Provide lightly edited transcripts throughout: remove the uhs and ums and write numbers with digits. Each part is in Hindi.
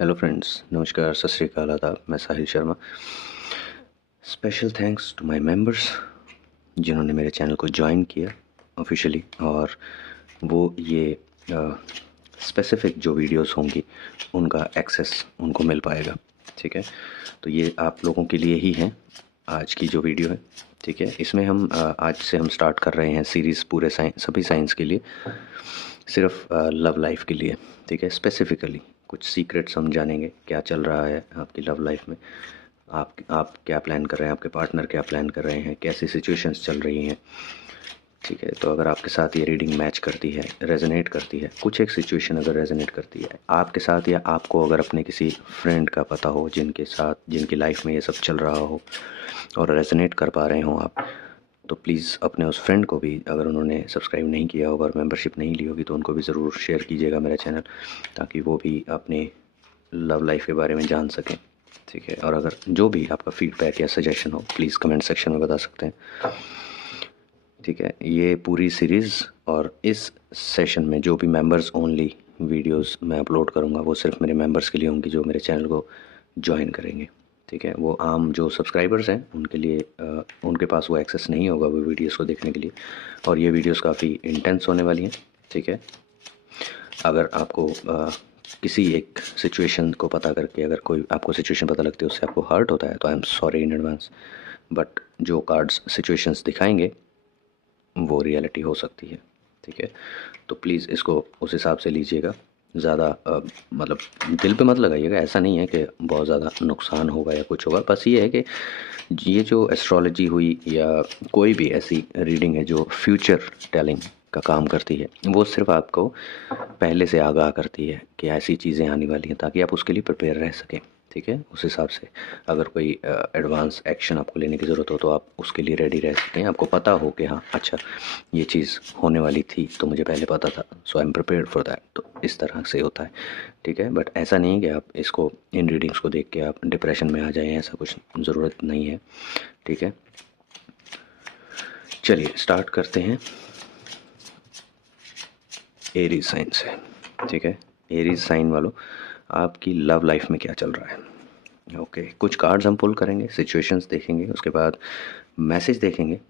हेलो फ्रेंड्स, नमस्कार, सत श्री अकाल, आदाब। मैं Sahil Sharma. Special thanks to my members जिन्होंने मेरे चैनल को ज्वाइन किया ऑफिशियली, और वो ये स्पेसिफ़िक जो वीडियोस होंगी उनका एक्सेस उनको मिल पाएगा। ठीक है, तो ये आप लोगों के लिए ही हैं आज की जो वीडियो है। ठीक है, इसमें हम आज से हम स्टार्ट कर रहे हैं सीरीज़ पूरे सभी साइंस के लिए, सिर्फ लव लाइफ के लिए। ठीक है, स्पेसिफ़िकली कुछ सीक्रेट्स हम जानेंगे, क्या चल रहा है आपकी लव लाइफ में, आप क्या प्लान कर रहे हैं, आपके पार्टनर क्या प्लान कर रहे हैं, कैसी सिचुएशंस चल रही हैं। ठीक है, तो अगर आपके साथ ये रीडिंग मैच करती है, रेजोनेट करती है, कुछ एक सिचुएशन अगर रेजोनेट करती है आपके साथ, या आपको अगर अपने किसी फ्रेंड का पता हो जिनकी लाइफ में ये सब चल रहा हो और रेजोनेट कर पा रहे हो आप, तो प्लीज़ अपने उस फ्रेंड को भी, अगर उन्होंने सब्सक्राइब नहीं किया होगा और मेंबरशिप नहीं ली होगी, तो उनको भी ज़रूर शेयर कीजिएगा मेरा चैनल, ताकि वो भी अपने लव लाइफ के बारे में जान सकें। ठीक है, और अगर जो भी आपका फीडबैक या सजेशन हो प्लीज़ कमेंट सेक्शन में बता सकते हैं। ठीक है, ये पूरी सीरीज़ और इस सेशन में जो भी मेंबर्स ओनली वीडियोस मैं अपलोड करूँगा वो सिर्फ मेरे मेंबर्स के लिए होंगी जो मेरे चैनल को ज्वाइन करेंगे। ठीक है, वो आम जो सब्सक्राइबर्स हैं उनके लिए उनके पास वो एक्सेस नहीं होगा वो वीडियोस को देखने के लिए, और ये वीडियोस काफ़ी इंटेंस होने वाली हैं। ठीक है, अगर आपको किसी एक सिचुएशन को पता करके, अगर कोई आपको सिचुएशन पता लगती है उससे आपको हर्ट होता है, तो I am sorry in advance, but जो कार्ड्स सिचुएशंस दिखाएंगे वो रियलिटी हो सकती है। ठीक है, तो प्लीज़ इसको उस हिसाब से लीजिएगा, ज़्यादा मतलब दिल पे मत लगाइएगा। ऐसा नहीं है कि बहुत ज़्यादा नुकसान होगा या कुछ होगा, बस ये है कि ये जो एस्ट्रोलॉजी हुई या कोई भी ऐसी रीडिंग है जो फ्यूचर टेलिंग का काम करती है, वो सिर्फ आपको पहले से आगाह करती है कि ऐसी चीज़ें आने वाली हैं, ताकि आप उसके लिए प्रिपेयर रह सकें। ठीक है, उस हिसाब से अगर कोई एडवांस एक्शन आपको लेने की ज़रूरत हो तो आप उसके लिए रेडी रह सकें, आपको पता हो कि हाँ अच्छा ये चीज़ होने वाली थी तो मुझे पहले पता था, so I am prepared for that. तो इस तरह से होता है। ठीक है, बट ऐसा नहीं है कि आप इसको, इन रीडिंग्स को देख के आप डिप्रेशन में आ जाएं, ऐसा कुछ ज़रूरत नहीं है। ठीक है, चलिए स्टार्ट करते हैं एरीज साइन से। ठीक है, एरीज साइन वालों, आपकी लव लाइफ में क्या चल रहा है। ओके, कुछ कार्ड्स हम पुल करेंगे, सिचुएशंस देखेंगे, उसके बाद मैसेज देखेंगे।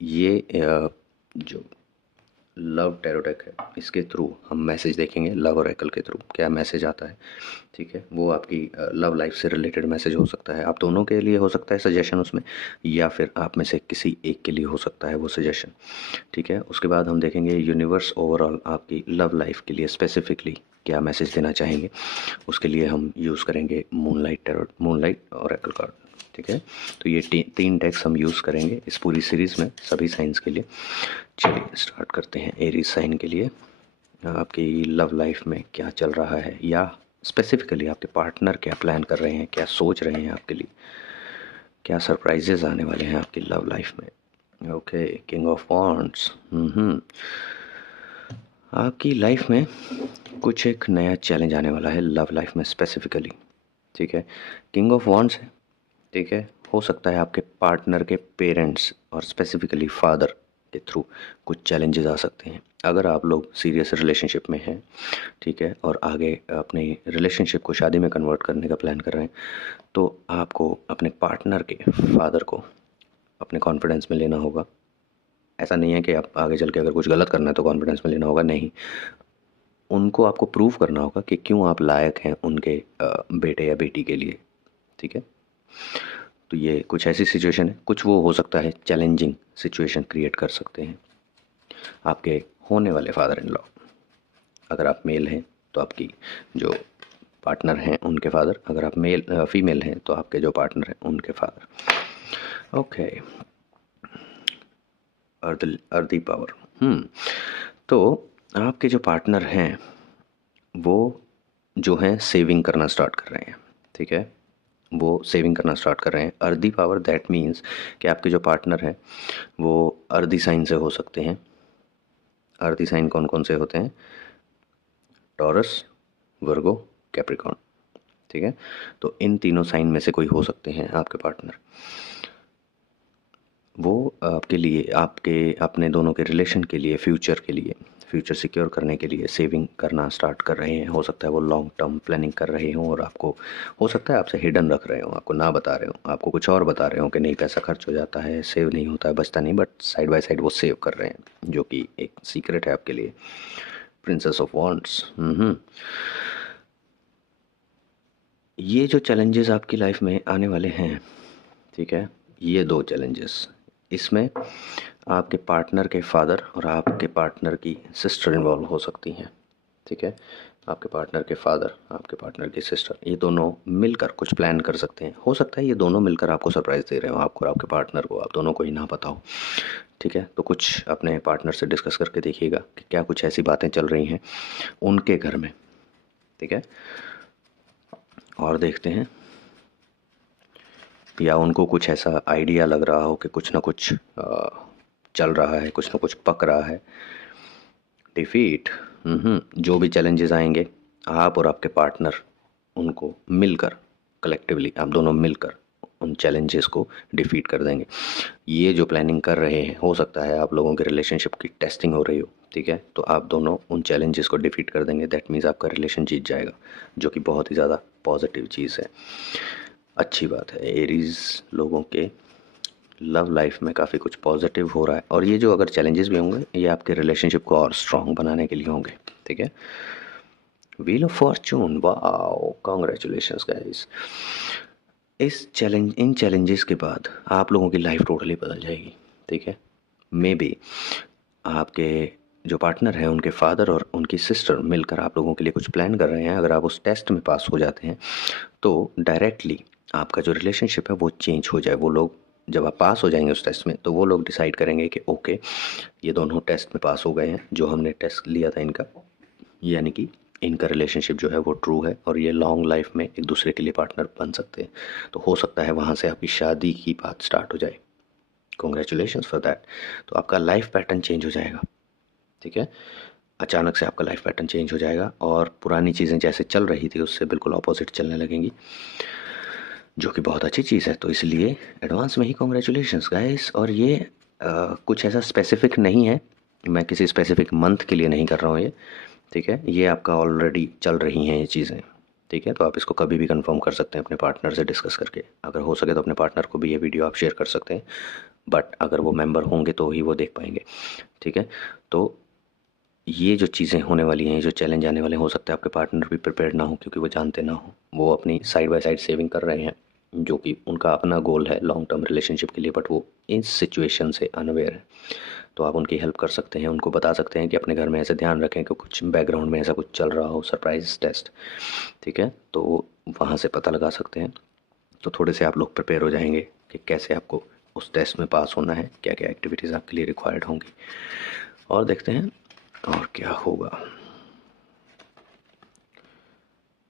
ये जो लव टैरो डेक है इसके थ्रू हम मैसेज देखेंगे, लव ओरेकल के थ्रू क्या मैसेज आता है। ठीक है, वो आपकी लव लाइफ से रिलेटेड मैसेज हो सकता है, आप दोनों के लिए हो सकता है सजेशन उसमें, या फिर आप में से किसी एक के लिए हो सकता है वो सजेशन। ठीक है, उसके बाद हम देखेंगे यूनिवर्स ओवरऑल आपकी लव लाइफ के लिए स्पेसिफिकली क्या मैसेज देना चाहेंगे। उसके लिए हम यूज़ करेंगे moonlight tarot, moonlight Oracle card. ठीक है, तो ये तीन डेक्स हम यूज़ करेंगे इस पूरी सीरीज़ में सभी साइंस के लिए। चलिए स्टार्ट करते हैं एरीज साइन के लिए। आपकी लव लाइफ में क्या चल रहा है, या स्पेसिफिकली आपके पार्टनर क्या प्लान कर रहे हैं, क्या सोच रहे हैं आपके लिए, क्या सरप्राइजेज आने वाले हैं आपकी लव लाइफ में। Okay, king of wands. आपकी लाइफ में कुछ एक नया चैलेंज आने वाला है लव लाइफ में स्पेसिफिकली। ठीक है, किंग ऑफ वॉन्ड्स है। ठीक है, हो सकता है आपके पार्टनर के पेरेंट्स और स्पेसिफिकली फादर के थ्रू कुछ चैलेंजेस आ सकते हैं अगर आप लोग सीरियस रिलेशनशिप में हैं। ठीक है, और आगे अपने रिलेशनशिप को शादी में कन्वर्ट करने का प्लान कर रहे हैं, तो आपको अपने पार्टनर के फादर को अपने कॉन्फिडेंस में लेना होगा। ऐसा नहीं है कि आप आगे चल के अगर कुछ गलत करना है तो कॉन्फिडेंस में लेना होगा, नहीं, उनको आपको प्रूव करना होगा कि क्यों आप लायक हैं उनके बेटे या बेटी के लिए। ठीक है, तो ये कुछ ऐसी सिचुएशन है, कुछ वो हो सकता है चैलेंजिंग सिचुएशन क्रिएट कर सकते हैं आपके होने वाले फादर इन लॉ। अगर आप मेल हैं तो आपकी जो पार्टनर हैं उनके फादर, अगर आप फीमेल हैं तो आपके जो पार्टनर हैं उनके फादर। Okay, earthy power. तो आपके जो पार्टनर हैं वो जो हैं सेविंग करना स्टार्ट कर रहे हैं। ठीक है, वो सेविंग करना स्टार्ट कर रहे हैं। अर्दी पावर दैट मीन्स कि आपके जो पार्टनर हैं वो अर्दी साइन से हो सकते हैं। अर्दी साइन कौन कौन से होते हैं? टॉरस, वर्गो, कैप्रिकॉर्न। ठीक है, तो इन तीनों साइन में से कोई हो सकते हैं आपके पार्टनर। वो आपके लिए, आपके अपने दोनों के रिलेशन के लिए, फ्यूचर के लिए फ्यूचर सिक्योर करने के लिए सेविंग करना स्टार्ट कर रहे हैं। हो सकता है वो लॉन्ग टर्म प्लानिंग कर रहे हों और आपको हो सकता है आपसे हिडन रख रहे हों, आपको ना बता रहे हों, आपको कुछ और बता रहे हों कि नहीं पैसा खर्च हो जाता है, सेव नहीं होता है, बचता नहीं, बट साइड बाय साइड वो सेव कर रहे हैं, जो कि एक सीक्रेट है आपके लिए। Princess of wands. ये जो चैलेंजेस आपकी लाइफ में आने वाले हैं, ठीक है, ये 2 चैलेंजेस, इसमें आपके पार्टनर के फादर और आपके पार्टनर की सिस्टर इन्वॉल्व हो सकती हैं, ठीक है। आपके पार्टनर के फादर, आपके पार्टनर की सिस्टर, ये दोनों मिलकर कुछ प्लान कर सकते हैं। हो सकता है ये दोनों मिलकर आपको सरप्राइज़ दे रहे हो, आपको और आपके पार्टनर को, आप दोनों को ही ना पता हो, ठीक है। तो कुछ अपने पार्टनर से डिस्कस करके देखिएगा कि क्या कुछ ऐसी बातें चल रही हैं उनके घर में, ठीक है। और देखते हैं, या उनको कुछ ऐसा आइडिया लग रहा हो कि कुछ ना कुछ चल रहा है, कुछ ना कुछ पक रहा है। डिफीट। जो भी चैलेंजेस आएंगे, आप और आपके पार्टनर उनको मिलकर, कलेक्टिवली आप दोनों मिलकर उन चैलेंजेस को डिफीट कर देंगे। ये जो प्लानिंग कर रहे हैं, हो सकता है आप लोगों के रिलेशनशिप की टेस्टिंग हो रही हो, ठीक है, तो आप दोनों उन चैलेंजेस को डिफीट कर देंगे। दैट मीन्स आपका रिलेशन जीत जाएगा, जो कि बहुत ही ज़्यादा पॉजिटिव चीज़ है, अच्छी बात है। एरीज लोगों के लव लाइफ में काफ़ी कुछ पॉजिटिव हो रहा है, और ये जो अगर चैलेंजेस भी होंगे, ये आपके रिलेशनशिप को और स्ट्रॉन्ग बनाने के लिए होंगे, ठीक है। Wheel of Fortune, wow, congratulations guys. In challenges के बाद आप लोगों की लाइफ टोटली बदल जाएगी, ठीक है। मे बी आपके जो पार्टनर हैं, उनके फादर और उनकी सिस्टर मिलकर आप लोगों के लिए कुछ प्लान कर रहे हैं। अगर आप उस टेस्ट में पास हो जाते हैं तो डायरेक्टली आपका जो रिलेशनशिप है वो चेंज हो जाए। वो लोग, जब आप पास हो जाएंगे उस टेस्ट में, तो वो लोग डिसाइड करेंगे कि ओके, ये दोनों टेस्ट में पास हो गए हैं, जो हमने टेस्ट लिया था इनका, यानी कि इनका रिलेशनशिप जो है वो ट्रू है और ये लॉन्ग लाइफ में एक दूसरे के लिए पार्टनर बन सकते हैं। तो हो सकता है वहाँ से आपकी शादी की बात स्टार्ट हो जाए। Congratulations for that. तो आपका लाइफ पैटर्न चेंज हो जाएगा, ठीक है। अचानक से आपका लाइफ पैटर्न चेंज हो जाएगा और पुरानी चीज़ें जैसे चल रही थी उससे बिल्कुल ऑपोजिट चलने लगेंगी, जो कि बहुत अच्छी चीज़ है। तो इसलिए एडवांस में ही कॉन्ग्रेचुलेशंस गाइस। और ये कुछ ऐसा स्पेसिफिक नहीं है, मैं किसी स्पेसिफिक मंथ के लिए नहीं कर रहा हूँ ये, ठीक है। ये आपका ऑलरेडी चल रही हैं ये चीज़ें, ठीक है। तो आप इसको कभी भी कंफर्म कर सकते हैं अपने पार्टनर से डिस्कस करके। अगर हो सके तो अपने पार्टनर को भी ये वीडियो आप शेयर कर सकते हैं, बट अगर वो मेंबर होंगे तो ही वो देख पाएंगे, ठीक है। तो ये जो चीज़ें होने वाली हैं, ये जो चैलेंज आने वाले हैं, हो सकता है आपके पार्टनर भी प्रिपेयर्ड ना हो, क्योंकि वो जानते ना हो। वो अपनी साइड बाय साइड सेविंग कर रहे हैं, जो कि उनका अपना गोल है लॉन्ग टर्म रिलेशनशिप के लिए, बट वो इस सिचुएशन से अनअवेयर है। तो आप उनकी हेल्प कर सकते हैं, उनको बता सकते हैं कि अपने घर में ऐसे ध्यान रखें कि कुछ बैकग्राउंड में ऐसा कुछ चल रहा हो, सरप्राइज टेस्ट, ठीक है। तो वहाँ से पता लगा सकते हैं। तो थोड़े से आप लोग प्रिपेयर हो जाएंगे कि कैसे आपको उस टेस्ट में पास होना है, क्या क्या एक्टिविटीज़ आपके लिए रिक्वायर्ड होंगी। और देखते हैं और क्या होगा।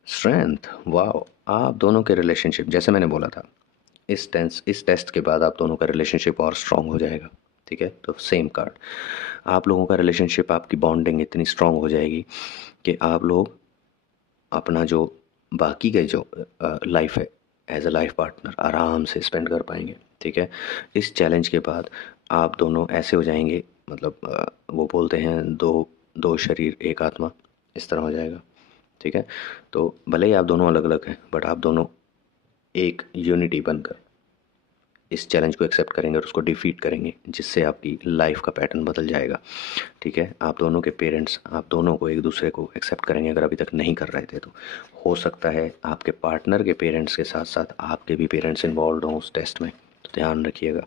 स्ट्रेंथ, वाओ, आप दोनों के रिलेशनशिप, जैसे मैंने बोला था, इस टेस्ट के बाद आप दोनों का रिलेशनशिप और स्ट्रांग हो जाएगा, ठीक है। तो सेम कार्ड, आप लोगों का रिलेशनशिप, आपकी बॉन्डिंग इतनी स्ट्रांग हो जाएगी कि आप लोग अपना जो बाकी का जो लाइफ है एज अ लाइफ पार्टनर आराम से स्पेंड कर पाएंगे, ठीक है। इस चैलेंज के बाद आप दोनों ऐसे हो जाएंगे, मतलब वो बोलते हैं दो दो शरीर एक आत्मा, इस तरह हो जाएगा, ठीक है। तो भले ही आप दोनों अलग अलग हैं, बट आप दोनों एक यूनिटी बनकर इस चैलेंज को एक्सेप्ट करेंगे और उसको डिफीट करेंगे, जिससे आपकी लाइफ का पैटर्न बदल जाएगा, ठीक है। आप दोनों के पेरेंट्स आप दोनों को, एक दूसरे को एक्सेप्ट करेंगे। अगर अभी तक नहीं कर रहे थे तो हो सकता है आपके पार्टनर के पेरेंट्स के साथ साथ आपके भी पेरेंट्स इन्वॉल्व हों उस टेस्ट में, तो ध्यान रखिएगा,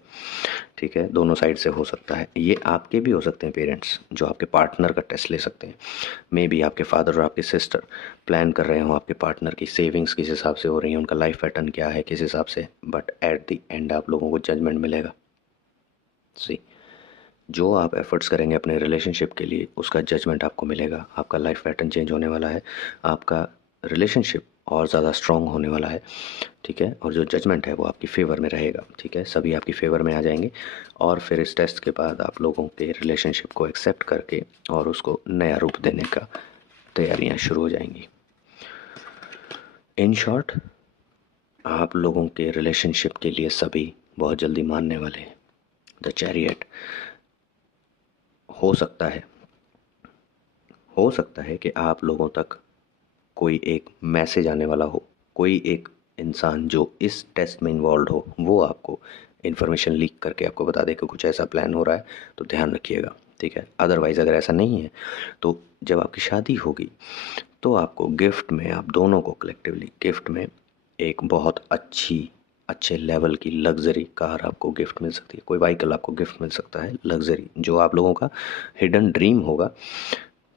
ठीक है। दोनों साइड से हो सकता है, ये आपके भी हो सकते हैं पेरेंट्स जो आपके पार्टनर का टेस्ट ले सकते हैं। मे बी आपके फादर और आपके सिस्टर प्लान कर रहे हो आपके पार्टनर की सेविंग्स किस हिसाब से हो रही हैं, उनका लाइफ पैटर्न क्या है, किस हिसाब से, बट एट द एंड आप लोगों को जजमेंट मिलेगा। सी, जो आप एफर्ट्स करेंगे अपने रिलेशनशिप के लिए, उसका जजमेंट आपको मिलेगा। आपका लाइफ पैटर्न चेंज होने वाला है, आपका रिलेशनशिप और ज़्यादा स्ट्रॉन्ग होने वाला है, ठीक है। और जो जजमेंट है वो आपकी फेवर में रहेगा, ठीक है। सभी आपकी फेवर में आ जाएंगे और फिर इस टेस्ट के बाद आप लोगों के रिलेशनशिप को एक्सेप्ट करके और उसको नया रूप देने का तैयारियां शुरू हो जाएंगी। इन शॉर्ट, आप लोगों के रिलेशनशिप के लिए सभी बहुत जल्दी मानने वाले हैं। द चैरियट, हो सकता है हो सकता है कि आप लोगों तक कोई एक मैसेज आने वाला हो, कोई एक इंसान जो इस टेस्ट में इन्वॉल्व हो वो आपको इन्फॉर्मेशन लीक करके आपको बता दे कि कुछ ऐसा प्लान हो रहा है, तो ध्यान रखिएगा, ठीक है। अदरवाइज़ अगर ऐसा नहीं है तो जब आपकी शादी होगी तो आपको गिफ्ट में, आप दोनों को कलेक्टिवली गिफ्ट में एक बहुत अच्छे लेवल की लग्जरी कार आपको गिफ्ट मिल सकती है, कोई व्हीकल आपको गिफ्ट मिल सकता है लग्जरी, जो आप लोगों का हिडन ड्रीम होगा,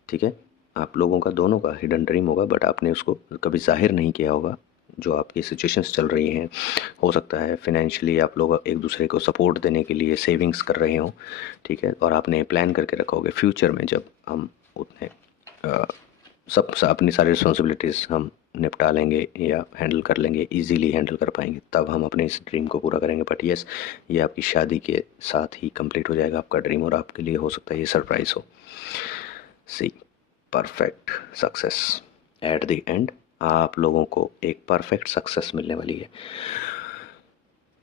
ठीक है। आप लोगों का दोनों का हिडन ड्रीम होगा बट आपने उसको कभी जाहिर नहीं किया होगा। जो आपकी सिचुएशंस चल रही हैं, हो सकता है फाइनेंशियली आप लोग एक दूसरे को सपोर्ट देने के लिए सेविंग्स कर रहे हों, ठीक है। और आपने प्लान करके रखा होगा फ्यूचर में जब हम उतने अपनी सारी रिस्पॉन्सिबिलिटीज़ हम निपटा लेंगे या हैंडल कर लेंगे, इजीली हैंडल कर पाएंगे, तब हम अपने इस ड्रीम को पूरा करेंगे। बट यस, ये आपकी शादी के साथ ही कंप्लीट हो जाएगा आपका ड्रीम, और आपके लिए हो सकता है ये सरप्राइज़ हो। See perfect success at the end, आप लोगों को एक परफेक्ट सक्सेस मिलने वाली है।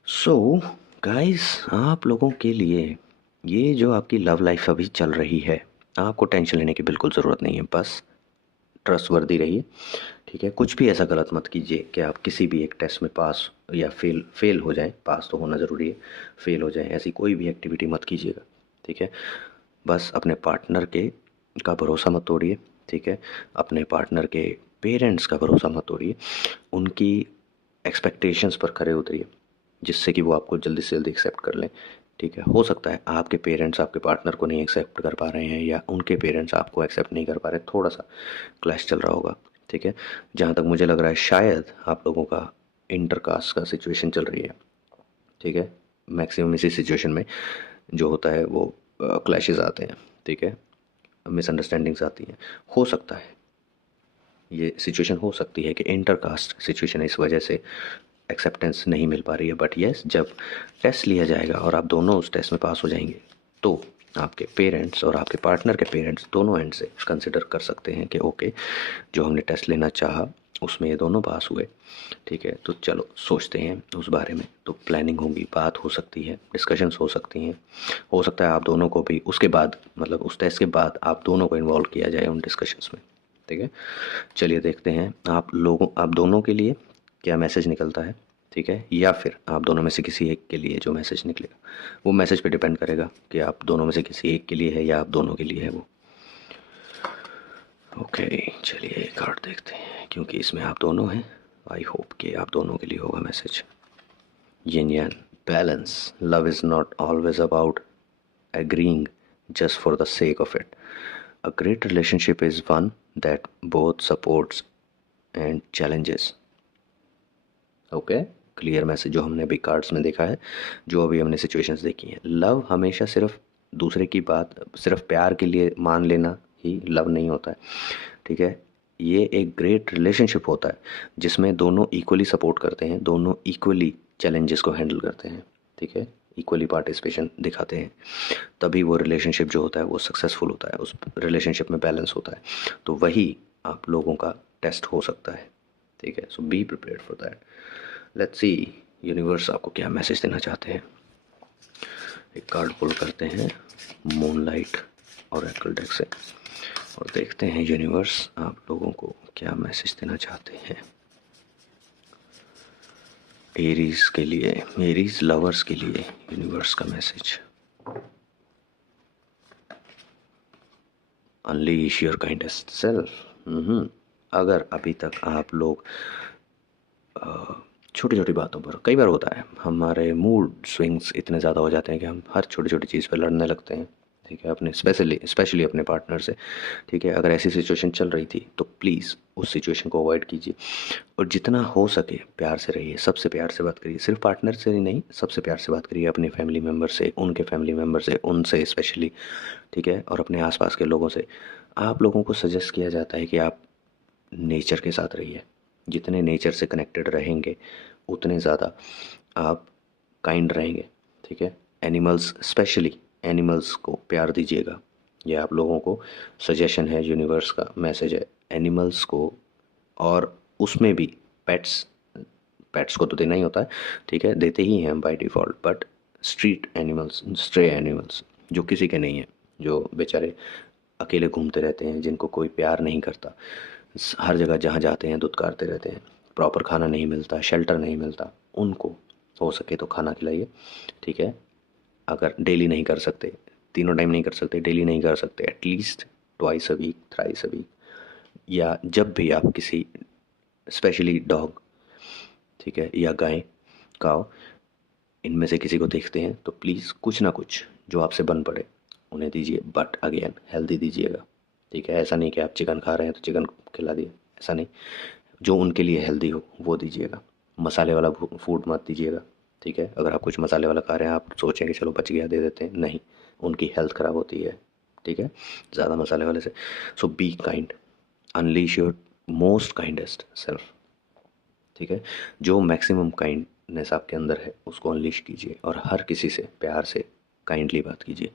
सो गाइस, आप लोगों के लिए ये जो आपकी लव लाइफ अभी चल रही है, आपको टेंशन लेने की बिल्कुल ज़रूरत नहीं है। बस ट्रस्टवर्दी रहिए, ठीक है। कुछ भी ऐसा गलत मत कीजिए कि आप किसी भी एक टेस्ट में पास या फेल हो जाएं। पास तो होना ज़रूरी है, फेल हो जाएं ऐसी कोई भी एक्टिविटी मत कीजिएगा, ठीक है। बस अपने पार्टनर के का भरोसा मत तोड़िए, ठीक है। अपने पार्टनर के पेरेंट्स का भरोसा मत तोड़िए, उनकी एक्सपेक्टेशंस पर खरे उतरिए, जिससे कि वो आपको जल्दी से जल्दी एक्सेप्ट कर लें, ठीक है। हो सकता है आपके पेरेंट्स आपके पार्टनर को नहीं एक्सेप्ट कर पा रहे हैं या उनके पेरेंट्स आपको एक्सेप्ट नहीं कर पा रहे, थोड़ा सा क्लैश चल रहा होगा, ठीक है। जहाँ तक मुझे लग रहा है शायद आप लोगों का इंटरकास्ट का सिचुएशन चल रही है, ठीक है। मैक्सिमम इसी सिचुएशन में जो होता है वो क्लैशेस आते हैं, ठीक है, मिसअंडरस्टैंडिंग्स आती हैं। हो सकता है ये सिचुएशन हो सकती है कि इंटरकास्ट सिचुएशन इस वजह से एक्सेप्टेंस नहीं मिल पा रही है। बट यस, जब टेस्ट लिया जाएगा और आप दोनों उस टेस्ट में पास हो जाएंगे तो आपके पेरेंट्स और आपके पार्टनर के पेरेंट्स दोनों एंड से कंसिडर कर सकते हैं कि ओके, जो हमने टेस्ट लेना चाहा उसमें ये दोनों पास हुए, ठीक है। तो चलो सोचते हैं उस बारे में, तो प्लानिंग होगी, बात हो सकती है, डिस्कशंस हो सकती हैं। हो सकता है आप दोनों को भी उसके बाद, मतलब उस टेस्ट के बाद आप दोनों को इन्वॉल्व किया जाए उन डिस्कशंस में, ठीक है। चलिए देखते हैं आप दोनों के लिए क्या मैसेज निकलता है, ठीक है। या फिर आप दोनों में से किसी एक के लिए जो मैसेज निकलेगा, वो मैसेज पे डिपेंड करेगा कि आप दोनों में से किसी एक के लिए है या आप दोनों के लिए है वो। ओके, चलिए कार्ड देखते हैं, क्योंकि इसमें आप दोनों हैं, आई होप कि आप दोनों के लिए होगा message. Yin Yang, balance. Love is not always about agreeing just for the sake of it. A great relationship is one that both supports and challenges. Okay, clear message जो हमने अभी कार्ड्स में देखा है, जो अभी हमने सिचुएशंस देखी हैं। लव हमेशा सिर्फ दूसरे की बात, सिर्फ प्यार के लिए मान लेना ही लव नहीं होता है, ठीक है। ये एक ग्रेट रिलेशनशिप होता है जिसमें दोनों इक्वली सपोर्ट करते हैं, दोनों इक्वली चैलेंजेस को हैंडल करते हैं, ठीक है, इक्वली पार्टिसिपेशन दिखाते हैं, तभी वो रिलेशनशिप जो होता है वो सक्सेसफुल होता है, उस रिलेशनशिप में बैलेंस होता है। तो वही आप लोगों का टेस्ट हो सकता है, ठीक है। So be prepared for that. Let's see universe आपको क्या मैसेज देना चाहते हैं। एक कार्ड पुल करते हैं मूनलाइट और ऑरेकल डेक से, और देखते हैं यूनिवर्स आप लोगों को क्या मैसेज देना चाहते हैं। एरीज के लिए, एरीज लवर्स के लिए यूनिवर्स का message. Unleash your kindest self. अगर अभी तक आप लोग छोटी छोटी बातों पर, कई बार होता है हमारे मूड स्विंग्स इतने ज़्यादा हो जाते हैं कि हम हर छोटी छोटी चीज़ पर लड़ने लगते हैं, ठीक है, अपने स्पेशली अपने पार्टनर से, ठीक है। अगर ऐसी सिचुएशन चल रही थी तो प्लीज़ उस सिचुएशन को अवॉइड कीजिए, और जितना हो सके प्यार से रहिए, सबसे प्यार से बात करिए, सिर्फ पार्टनर से ही नहीं, सबसे प्यार से बात करिए, अपने फैमिली मेम्बर से, उनके फैमिली मेम्बर से, उनसे स्पेशली, ठीक है, और अपने आसपास के लोगों से। आप लोगों को सजेस्ट किया जाता है कि आप नेचर के साथ रहिए, जितने नेचर से कनेक्टेड रहेंगे उतने ज़्यादा आप काइंड रहेंगे, ठीक है। एनिमल्स, स्पेशली एनिमल्स को प्यार दीजिएगा, ये आप लोगों को सजेशन है, यूनिवर्स का मैसेज है। एनिमल्स को, और उसमें भी पेट्स, पेट्स को तो देना ही होता है, ठीक है, देते ही हैं by default, but street animals, stray animals जो किसी के नहीं हैं, जो बेचारे अकेले घूमते रहते हैं, जिनको कोई प्यार नहीं करता, हर जगह जहाँ जाते हैं धुतकारते रहते हैं, प्रॉपर खाना नहीं मिलता, शेल्टर नहीं मिलता, उनको हो सके तो खाना खिलाइए, ठीक है। अगर डेली नहीं कर सकते, तीनों टाइम नहीं कर सकते, डेली नहीं कर सकते, at least twice a week, thrice a week, या जब भी आप किसी, स्पेशली डॉग, ठीक है, या गाय, काव, इनमें से किसी को देखते हैं तो प्लीज़ कुछ ना कुछ जो आपसे बन पड़े उन्हें दीजिए, बट अगेन हेल्दी दीजिएगा, ठीक है। ऐसा नहीं कि आप चिकन खा रहे हैं तो चिकन खिला दिए, ऐसा नहीं। जो उनके लिए हेल्दी हो वो दीजिएगा, मसाले वाला फूड मत दीजिएगा, ठीक है। अगर आप कुछ मसाले वाला खा रहे हैं, आप सोचें कि चलो बच गया दे देते हैं, नहीं, उनकी हेल्थ ख़राब होती है, ठीक है, ज़्यादा मसाले वाले से। So be kind, unleash your most kindest self, ठीक है। जो मैक्सिमम काइंडनेस आपके अंदर है उसको अनलीश कीजिए और हर किसी से प्यार से काइंडली बात कीजिए।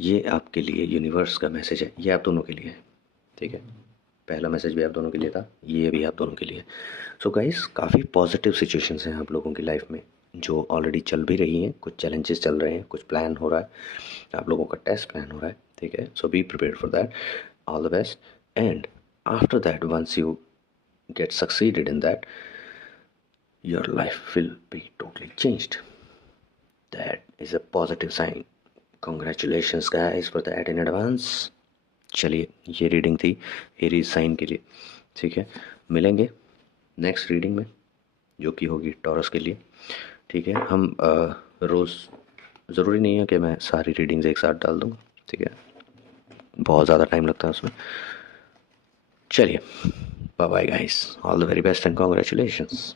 ये आपके लिए यूनिवर्स का मैसेज है, ये आप दोनों के लिए है, ठीक है। पहला मैसेज भी आप दोनों के लिए था, ये भी आप दोनों के लिए। सो गाइस, काफ़ी पॉजिटिव सिचुएशंस हैं आप लोगों की लाइफ में जो ऑलरेडी चल भी रही हैं, कुछ चैलेंजेस चल रहे हैं, कुछ प्लान हो रहा है, आप लोगों का टेस्ट प्लान हो रहा है, ठीक है। So be prepared for that, all the best. And after that, once you get succeeded in that, your life will be totally changed. That is a positive sign. Congratulations guys for that in advance. चलिए, ये रीडिंग थी एरीज साइन के लिए, ठीक है। मिलेंगे नेक्स्ट रीडिंग में जो कि होगी टॉरस के लिए, ठीक है। हम रोज़, ज़रूरी नहीं है कि मैं सारी रीडिंग्स एक साथ डाल दूँ, ठीक है, बहुत ज़्यादा टाइम लगता है उसमें। चलिए, bye bye guys, all the very best and congratulations.